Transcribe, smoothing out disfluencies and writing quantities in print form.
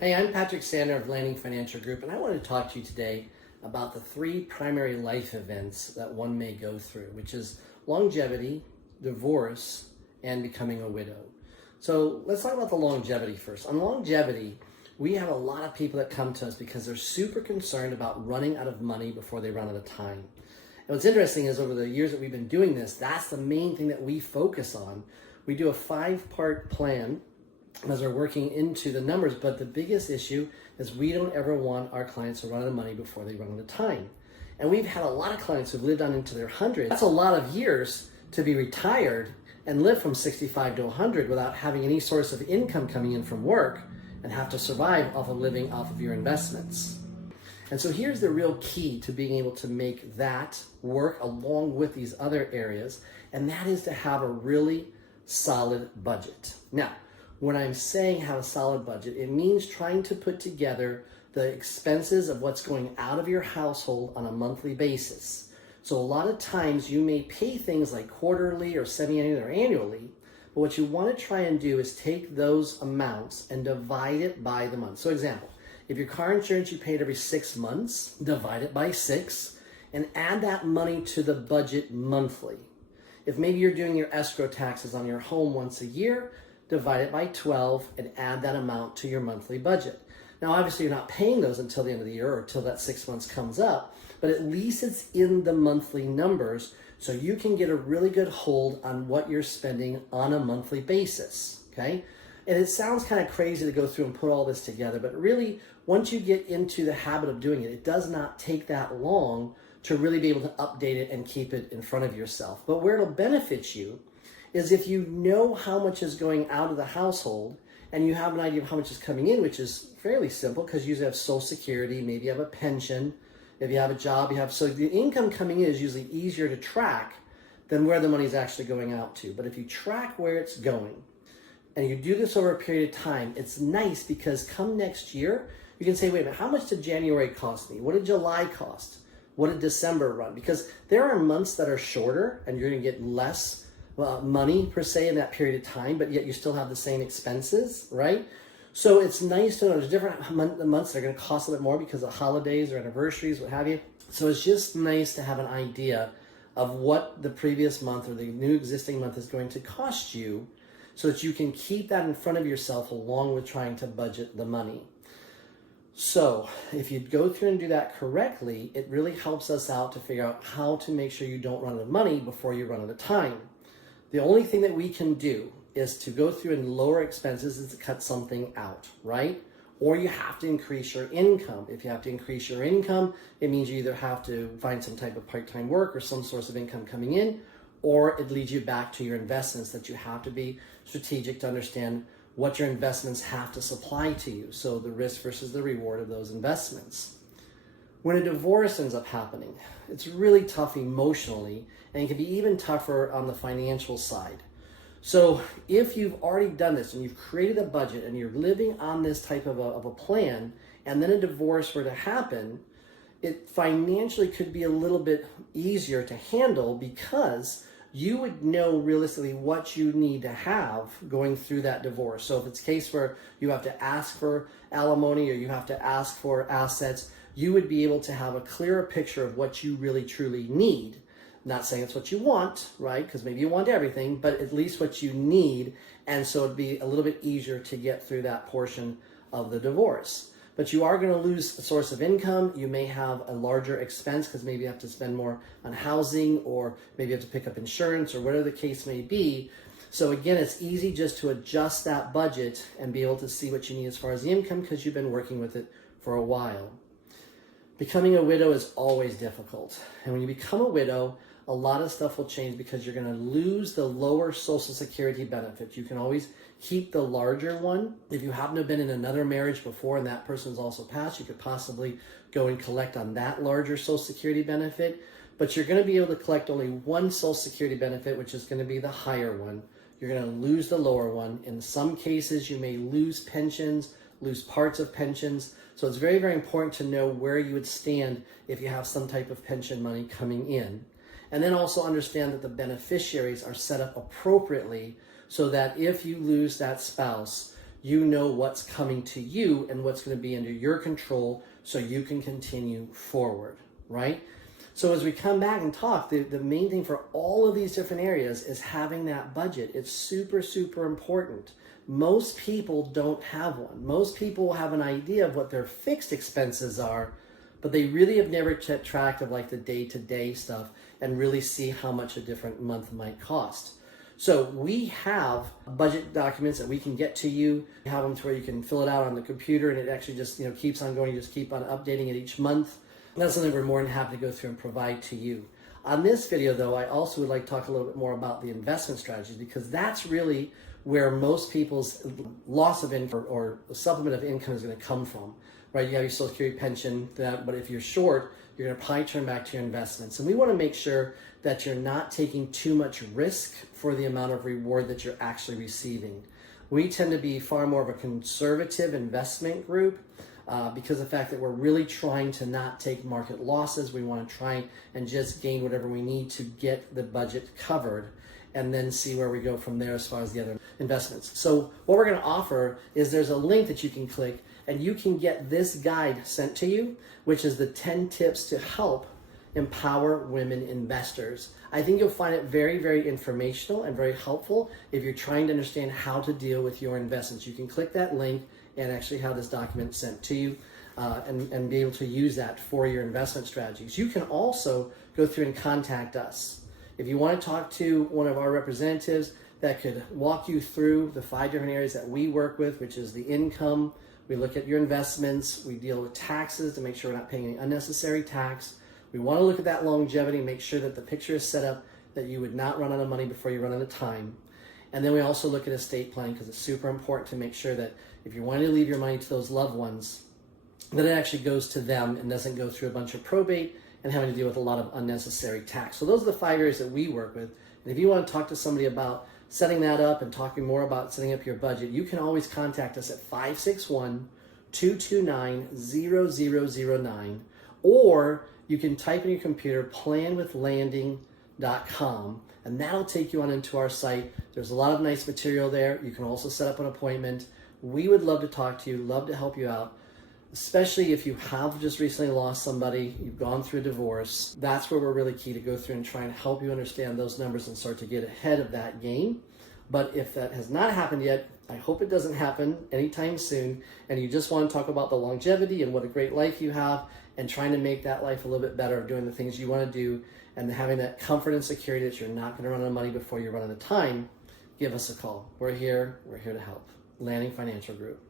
Hey, I'm Patrick Sander of Landing Financial Group, and I want to talk to you today about the three primary life events that one may go through, which is longevity, divorce, and becoming a widow. So let's talk about the longevity first. On longevity, we have a lot of people that come to us because they're super concerned about running out of money before they run out of time. And what's interesting is over the years that we've been doing this, that's the main thing that we focus on. We do a 5-part plan as we're working into the numbers, but the biggest issue is we don't ever want our clients to run out of money before they run out of time. And we've had a lot of clients who've lived on into their hundreds. That's a lot of years to be retired and live from 65 to 100 without having any source of income coming in from work and have to survive off of living off of your investments. And so here's the real key to being able to make that work along with these other areas, and that is to have a really solid budget. Now, when I'm saying have a solid budget, it means trying to put together the expenses of what's going out of your household on a monthly basis. So a lot of times you may pay things like quarterly or semi-annually or annually, but what you want to try and do is take those amounts and divide it by the month. So example, if your car insurance you paid every 6 months, divide it by 6 and add that money to the budget monthly. If maybe you're doing your escrow taxes on your home once a year, divide it by 12 and add that amount to your monthly budget. Now, obviously you're not paying those until the end of the year or until that 6 months comes up, but at least it's in the monthly numbers so you can get a really good hold on what you're spending on a monthly basis, okay? And it sounds kind of crazy to go through and put all this together, but really, once you get into the habit of doing it, it does not take that long to really be able to update it and keep it in front of yourself. But where it'll benefit you is if you know how much is going out of the household and you have an idea of how much is coming in, which is fairly simple because you usually have Social Security, maybe you have a pension, if you have a job, so the income coming in is usually easier to track than where the money is actually going out to. But if you track where it's going and you do this over a period of time, it's nice because come next year, you can say, wait a minute, how much did January cost me? What did July cost? What did December run? Because there are months that are shorter and you're going to get less money per se in that period of time, but yet you still have the same expenses, right? So it's nice to know there's different months that are going to cost a bit more because of holidays or anniversaries, what have you. So it's just nice to have an idea of what the previous month or the new existing month is going to cost you so that you can keep that in front of yourself along with trying to budget the money. So if you go through and do that correctly, it really helps us out to figure out how to make sure you don't run out of money before you run out of time. The only thing that we can do is to go through and lower expenses is to cut something out, right? Or you have to increase your income. If you have to increase your income, it means you either have to find some type of part-time work or some source of income coming in, or it leads you back to your investments that you have to be strategic to understand what your investments have to supply to you. So the risk versus the reward of those investments. When a divorce ends up happening, it's really tough emotionally, and it can be even tougher on the financial side. So if you've already done this and you've created a budget and you're living on this type of a plan, and then a divorce were to happen, it financially could be a little bit easier to handle because you would know realistically what you need to have going through that divorce. So if it's a case where you have to ask for alimony or you have to ask for assets, you would be able to have a clearer picture of what you really truly need. Not saying it's what you want, right? Because maybe you want everything, but at least what you need. And so it'd be a little bit easier to get through that portion of the divorce. But you are going to lose a source of income. You may have a larger expense because maybe you have to spend more on housing, or maybe you have to pick up insurance, or whatever the case may be. So again, it's easy just to adjust that budget and be able to see what you need as far as the income because you've been working with it for a while. Becoming a widow is always difficult. And when you become a widow, a lot of stuff will change because you're going to lose the lower Social Security benefit. You can always keep the larger one. If you happen to have been in another marriage before and that person's also passed, you could possibly go and collect on that larger Social Security benefit. But you're going to be able to collect only one Social Security benefit, which is going to be the higher one. You're going to lose the lower one. In some cases, you may lose pensions, lose parts of pensions. So it's very, very important to know where you would stand if you have some type of pension money coming in. And then also understand that the beneficiaries are set up appropriately so that if you lose that spouse, you know what's coming to you and what's going to be under your control so you can continue forward, right? So as we come back and talk, the main thing for all of these different areas is having that budget. It's super, super important. Most people don't have one. Most people have an idea of what their fixed expenses are, but they really have never kept track of like the day-to-day stuff and really see how much a different month might cost. So we have budget documents that we can get to you. We have them to where you can fill it out on the computer and it actually just keeps on going. You just keep on updating it each month. And that's something we're more than happy to go through and provide to you. On this video though, I also would like to talk a little bit more about the investment strategies, because that's really where most people's loss of income or supplement of income is going to come from, right? You have your Social Security pension, but if you're short, you're going to probably turn back to your investments. And we want to make sure that you're not taking too much risk for the amount of reward that you're actually receiving. We tend to be far more of a conservative investment group because of the fact that we're really trying to not take market losses. We want to try and just gain whatever we need to get the budget covered and then see where we go from there as far as the other investments. So what we're going to offer is there's a link that you can click and you can get this guide sent to you, which is the 10 tips to help empower women investors. I think you'll find it very, very informational and very helpful if you're trying to understand how to deal with your investments. You can click that link and actually have this document sent to you and be able to use that for your investment strategies. You can also go through and contact us. If you want to talk to one of our representatives that could walk you through the 5 different areas that we work with, which is the income, we look at your investments, we deal with taxes to make sure we're not paying any unnecessary tax. We want to look at that longevity, make sure that the picture is set up that you would not run out of money before you run out of time. And then we also look at estate planning, because it's super important to make sure that if you're wanting to leave your money to those loved ones, that it actually goes to them and doesn't go through a bunch of probate and having to deal with a lot of unnecessary tax. So those are the 5 areas that we work with. And if you want to talk to somebody about setting that up and talking more about setting up your budget, you can always contact us at 561-229-0009, or you can type in your computer planwithlanding.com, and that'll take you on into our site. There's a lot of nice material there. You can also set up an appointment. We would love to talk to you, love to help you out, especially if you have just recently lost somebody, you've gone through a divorce. That's where we're really key to go through and try and help you understand those numbers and start to get ahead of that game. But if that has not happened yet, I hope it doesn't happen anytime soon, and you just want to talk about the longevity and what a great life you have and trying to make that life a little bit better, doing the things you want to do and having that comfort and security that you're not going to run out of money before you run out of time, give us a call. We're here to help. Landing Financial Group.